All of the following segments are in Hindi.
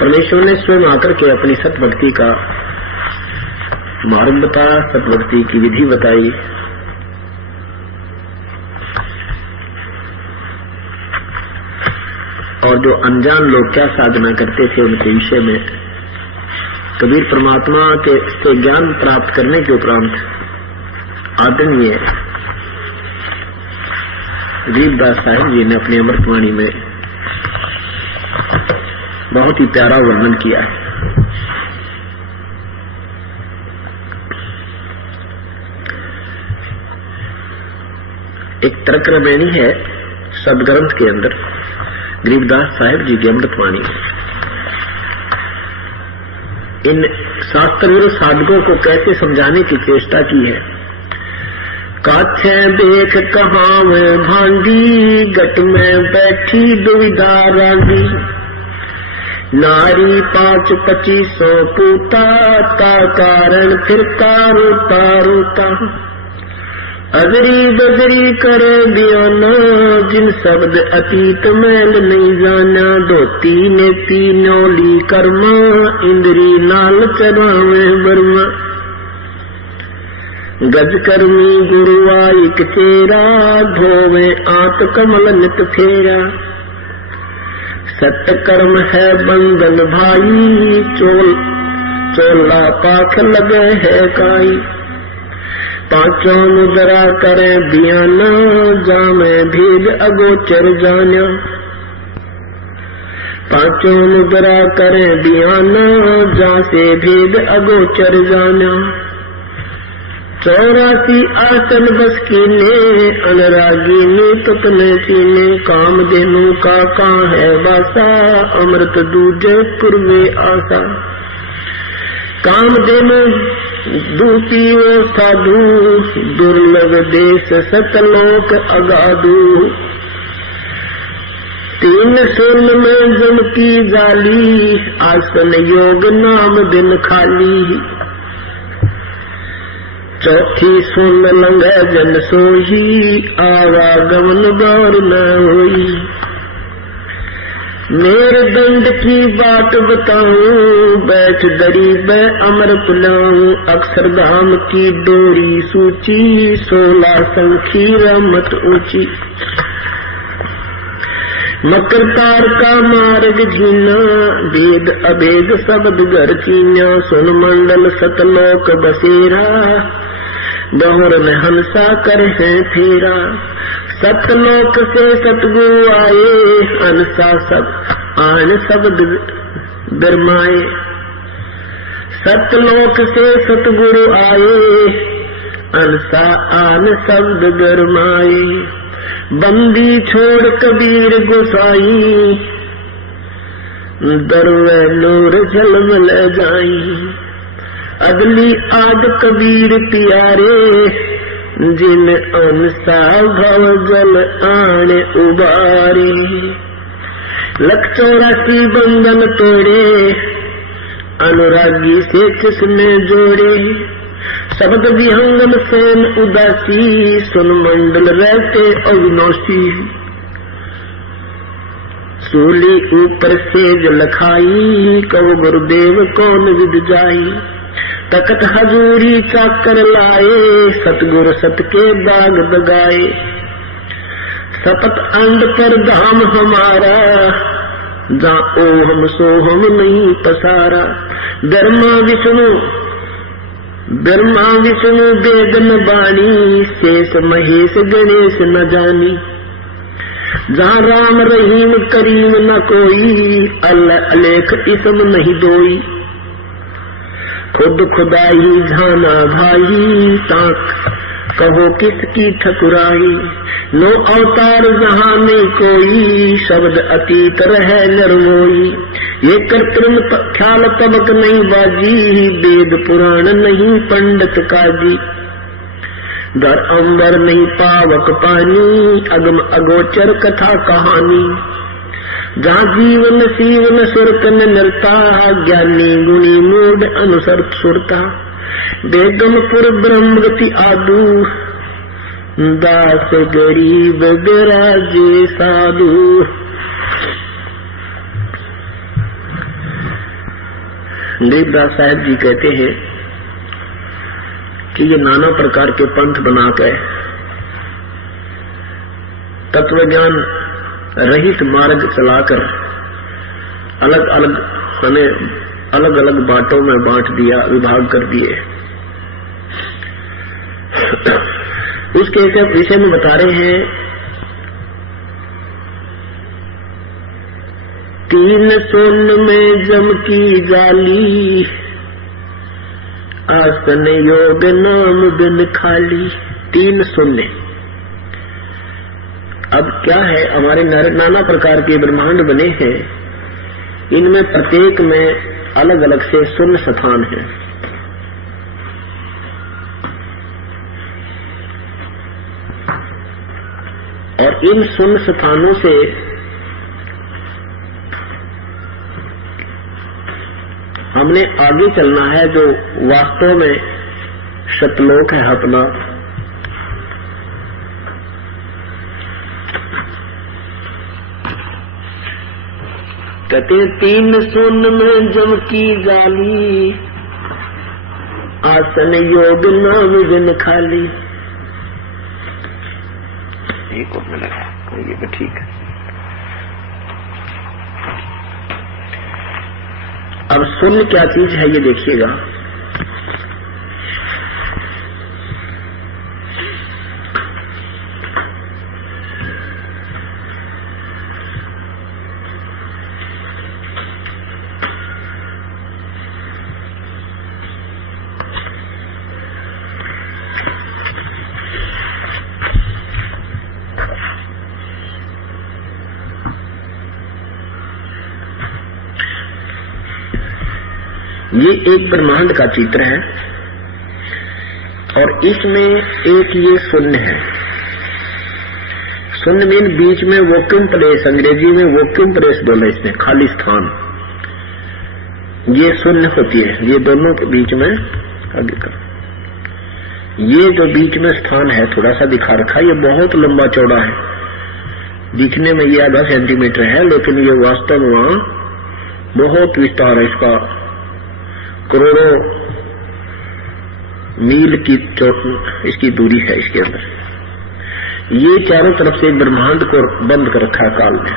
परमेश्वर ने स्वयं आकर के अपनी सत भक्ति का मार्ग बताया, सत भक्ति की विधि बताई। और जो अनजान लोग क्या साधना करते थे उनके विषय में कबीर परमात्मा के से ज्ञान प्राप्त करने के उपरांत आदरणीय गरीबदास साहिब जी ने अपनी अमृतवाणी में बहुत ही प्यारा वर्णन किया है। एक तर्क रमैनी है सदग्रंथ के अंदर गरीबदास साहिब जी की अमृतवाणी। इन शास्त्रवीर साधकों को कैसे समझाने की चेष्टा की है। काछे देख कहाँ में भांगी, गट में बैठी दुविधा रांगी। नारी 5-25 पूता, ता कारण फिर रोता रोता। अदरी बदरी करे बियाना, जिन शब्द अतीत मैल नहीं जाना। धोती नेती न्योली कर्मा, इंद्री नाल चरावे बर्मा। गज कर्मी गुरुआइक चेरा, धोवे आत कमल नित फेरा। सत्य कर्म है बंधन भाई, चोला पाख लगे है काई। पांचों मुद्रा करे बियाना, जामे भेद अगोचर जाना। पांचों मुद्रा करे बियाना, जा से भेद अगोचर जाना। 84 आसन बस कीने, अनुरागी ने तुपने सीने। काम देनु का है वासा, अमृत दूजे पूर्वे आशा। काम देनु दूतियो साधु, दुर्लभ देश सतलोक अगाधु। 3 स्वर्ण में जम की जाली, आसन योग नाम दिन खाली। 4थी सुन लंघे जन सोही, आवागमन गौर न होई। मेरे दंड की बात बताऊं, बैठ दरी बै अमर पुलाऊं। अक्षरधाम की डोरी सूची, 16 संखी रमत ऊंची। मकर तार का मार्ग झीना, वेद अभेद शब्द घर चीना। सुन मंडल सतलोक बसेरा, बहुर में हंसा कर है फेरा। सतलोक से सतगुरु आए, अनसा सब आन शब्द बिरमाए। सतलोक से सतगुरु आए, अनसा आन शब्द बिरमाए। बंदी छोड़ कबीर गोसाई, दरवे नूर झलमल जाई। अगली आद कबीर प्यारे, जिन अनसा भव जल आन उबारे। 184 बंधन तोड़े, अनुरागी से किसने जोड़े। शब्द विहंगम सेन उदासी, सुन मंडल रहते अविनाशी। सूली ऊपर सेज लखाई, कव गुरुदेव कौन विद जाई। तकत हजूरी चाकर लाए, सतगुरु सत के बाग दगाए। सपत अंड पर धाम हमारा, जा ओहम सोहम नहीं पसारा। ब्रह्मा विष्णु वेद न बाणी, शेष महेश गणेश न जानी। जहाँ राम रहीम करीम न कोई, अल्लाह अलेख इसम नहीं दोई। खुद खुदाई झाना भाई, ताक कहो किसकी ठकुराई। 9 अवतार जहाँ में कोई, शब्द अतीत रहे नरमोई। ये कृत्रिम ख्याल तबक नहीं बाजी, वेद पुराण नहीं पंडित काजी। दर अंबर नहीं पावक पानी, अगम अगोचर कथा कहानी। जहाँ जीवन सीवन सुरतन नरता, ज्ञानी गुणी मूड अनुसर सुरता। बेगमपुर ब्रह्मगति आदू, दास गरीब बिराजे साधु। गरीबदास साहब जी कहते हैं कि ये नाना प्रकार के पंथ बनाकर तत्वज्ञान रहित मार्ग चलाकर अलग अलग हमें अलग अलग बातों में बांट दिया, विभाग कर दिए। उसके विषय में बता रहे हैं, तीन सोन में जम की जाली, आसन योग नाम बिन खाली। तीन शून्य। अब क्या है, हमारे नाना प्रकार के ब्रह्मांड बने हैं, इनमें प्रत्येक में अलग अलग से शून्य स्थान है। और इन शून्य स्थानों से हमने आगे चलना है, जो वास्तव में सतलोक है अपना। कहते तीन सुन में जम की जाली, आसन योग नाम बिन खाली। एक और में लगा, ये तो ठीक है। अब शून्य क्या चीज है ये देखिएगा। ये एक ब्रह्मांड का चित्र है और इसमें एक ये शून्य है। शून्य मीन बीच में वैक्यूम प्लेस, अंग्रेजी में वैक्यूम प्लेस बोले इसमें, खाली स्थान। ये शून्य होती है, ये दोनों के बीच में आगे कर। ये जो बीच में स्थान है थोड़ा सा दिखा रखा, ये बहुत लंबा चौड़ा है। दिखने में ये आधा सेंटीमीटर है, लेकिन ये वास्तव में वहां बहुत विस्तार है इसका। करोड़ों मील की इसकी दूरी है इसके अंदर। ये चारों तरफ से ब्रह्मांड को बंद कर रखा है काल ने।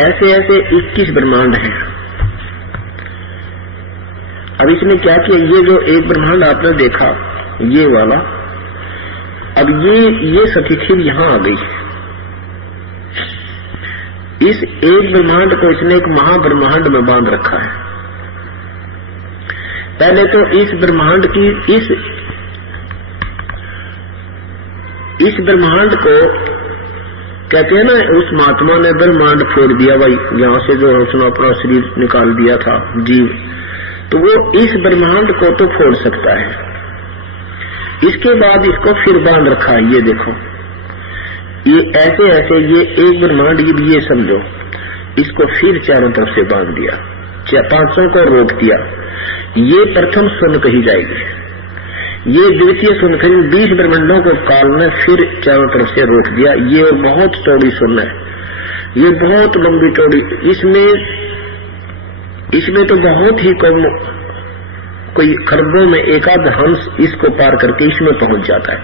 ऐसे ऐसे 21 ब्रह्मांड हैं। अब इसने क्या किया, ये जो एक ब्रह्मांड आपने देखा ये वाला, अब ये सतिथि यहां आ गई। इस एक ब्रह्मांड को इसने एक महाब्रह्मांड में बांध रखा है। पहले तो इस ब्रह्मांड की इस ब्रह्मांड को कहते हैं ना, उस महात्मा ने ब्रह्मांड फोड़ दिया भाई, यहां से जो उसने अपना शरीर निकाल दिया था जीव, तो वो इस ब्रह्मांड को तो फोड़ सकता है। इसके बाद इसको फिर बांध रखा है। ये देखो, ये ऐसे ऐसे ये एक ब्रह्मांड, ये समझो, इसको फिर चारों तरफ से बांध दिया, 500 को रोक दिया। ये प्रथम शून्य कही जाएगी। ये द्वितीय शून्य कही। 20 ब्रह्मांडों को काल ने फिर चारों तरफ से रोक दिया। ये बहुत चौड़ी शून्य है, ये बहुत लंबी चौड़ी। इसमें तो बहुत ही कम, कोई खरबों में एकाध हंस इसको पार करके इसमें पहुंच जाता है।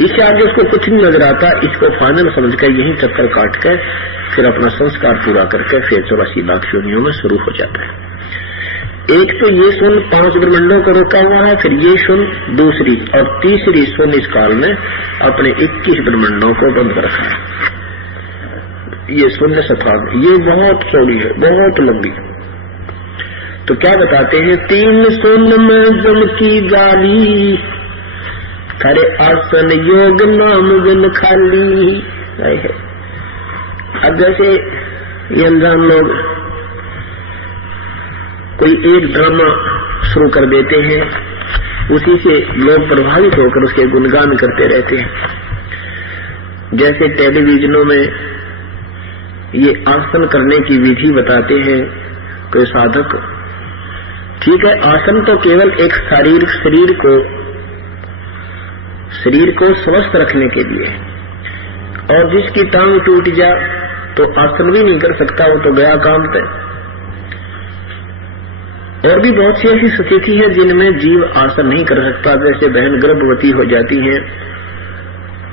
इससे आगे उसको कुछ नहीं नजर आता। इसको फाइनल समझकर यही चक्कर काट कर फिर अपना संस्कार पूरा करके फिर 84 लाख योनियों में शुरू हो जाता है। एक तो ये शून्य 5 ब्रह्मांडों को रोका हुआ है, फिर ये शून्य दूसरी और तीसरी शून्य इस काल में अपने 21 ब्रह्मांडों को बंद रखा है। ये शून्य स्थान ये बहुत चौड़ी है, बहुत लंबी। तो क्या बताते हैं, तीन शून्य में जम की जाली, खरे आसन योग नाम बिन खाली। अब जैसे ये अनजान लोग कोई एक ड्रामा शुरू कर देते हैं, उसी से लोग प्रभावित होकर उसके गुणगान करते रहते हैं। जैसे टेलीविजनों में ये आसन करने की विधि बताते हैं कोई साधक। ठीक है, आसन तो केवल एक शरीर को स्वस्थ रखने के लिए, और जिसकी टांग टूट जाए तो आसन भी नहीं कर सकता, वो तो गया काम पे। और भी बहुत सी ऐसी स्थिति है जिनमें जीव आसन नहीं कर सकता। जैसे बहन गर्भवती हो जाती है,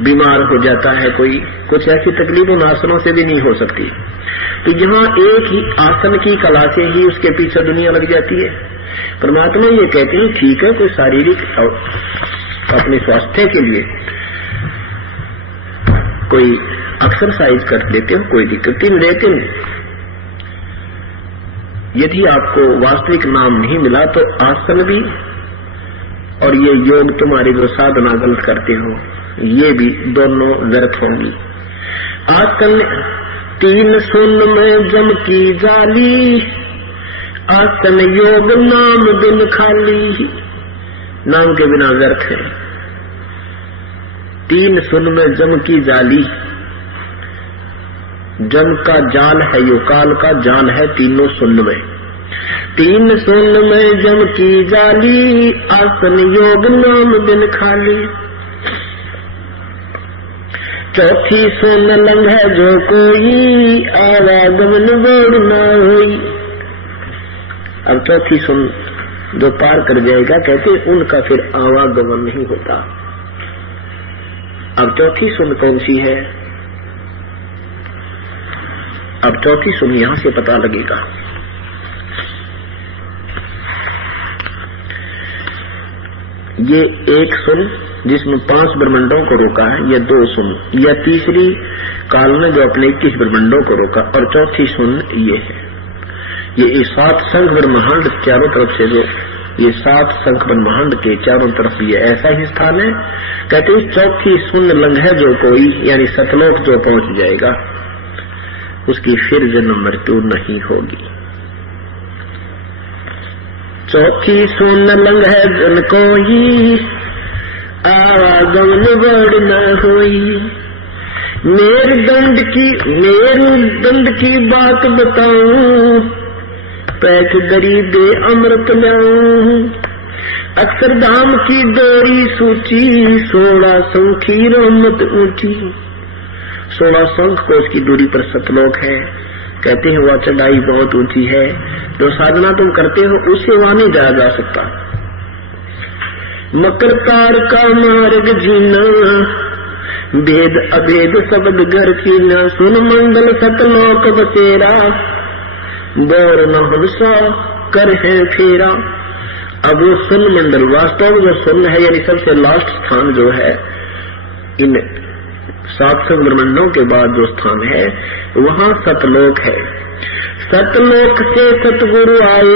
बीमार हो जाता है कोई, कुछ ऐसी तकलीफ उन आसनों से भी नहीं हो सकती। तो जहाँ एक ही आसन की कला से ही उसके पीछे दुनिया लग जाती है। परमात्मा ये कहते हैं ठीक है, कोई शारीरिक अपने स्वास्थ्य के लिए कोई एक्सरसाइज कर लेते हो, कोई दिक्कत नहीं, लेकिन यदि आपको वास्तविक नाम नहीं मिला तो आसन भी और ये योग तुम्हारी जो साधना गलत करते हो ये भी दोनों व्यर्थ होंगी। आजकल 3 सुन में जम की जाली, आसन योग नाम दिन खाली, नाम के बिना व्यर्थ है। 3 सुन में जम की जाली, जम का जाल है, यो काल का जाल है तीनों सुन में। 3 सुन में जम की जाली, आसन योग नाम दिन खाली। चौथी सुन लंघ है जो कोई, आवागमन बोड़ न होई। अब चौथी सुन जो पार कर जाएगा कहते उनका फिर आवागमन नहीं होता। अब चौथी सुन कौन सी है? अब चौथी सुन यहां से पता लगेगा। ये एक सुन जिसमें 5 ब्रह्मंडों को रोका है, यह 2 सुन, यह तीसरी काल ने जो अपने 21 ब्रह्मंडों को रोका, और चौथी सुन ये है। ये 7 शंख ब्रह्मांड चारों तरफ से जो ये 7 शंख ब्रह्मांड के चारों तरफ ये ऐसा ही स्थान है। कहते हैं चौथी सुन लंघ है जो कोई, यानी सतलोक जो पहुंच जाएगा उसकी फिर जन्म मृत्यु नहीं होगी। चौथी सुन लंघ है जन कोई, आवागमन बड़ न होई। मेरुदंड की बात बताऊं, पैठ दरी दे अमृत लाऊं। अक्षरधाम की डोरी सूची, 16 शंखी रहमत ऊंची। 16 शंख को उसकी दूरी पर सतलोक है। कहते हैं वह चढ़ाई बहुत ऊंची है, जो साधना तुम करते हो उससे वहां नहीं जाया जा सकता। मकर तार का मार्ग जीना, भेद अभेद शब्द घर कीना। सुन मंडल सतलोक बसेरा, बोर न हंसा कर है फेरा। अब वो सुन मंडल वास्तव जो सुन है, यानी सबसे लास्ट स्थान जो है इन 7 ब्रह्मंडों के बाद जो स्थान है वहां सतलोक है। सतलोक से सतगुरु आए,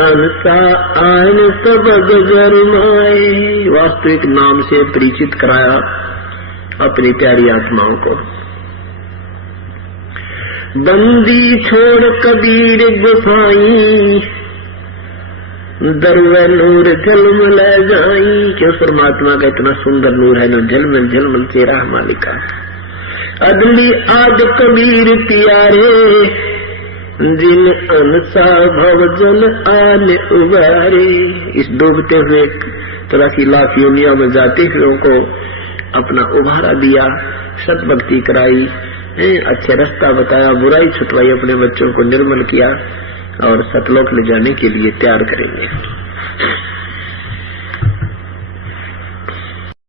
अनसा आन सब गजरमाए। वास्तविक नाम से परिचित कराया अपनी प्यारी आत्माओं को। बंदी छोड़ कबीर गुसाई, दरवे नूर झलमल जाई। क्यों परमात्मा का इतना सुंदर नूर है, झलमल झलमल चेहरा मालिका। अदली आद कबीर प्यारे, जिन अनसा भव जल आने उबारे। इस डूबते हुए 83 लाख योनियों में जाते हुए को अपना उभारा दिया, सत भक्ति कराई, अच्छे रास्ता बताया, बुराई छुटवाई, अपने बच्चों को निर्मल किया और सतलोक ले जाने के लिए तैयार करेंगे।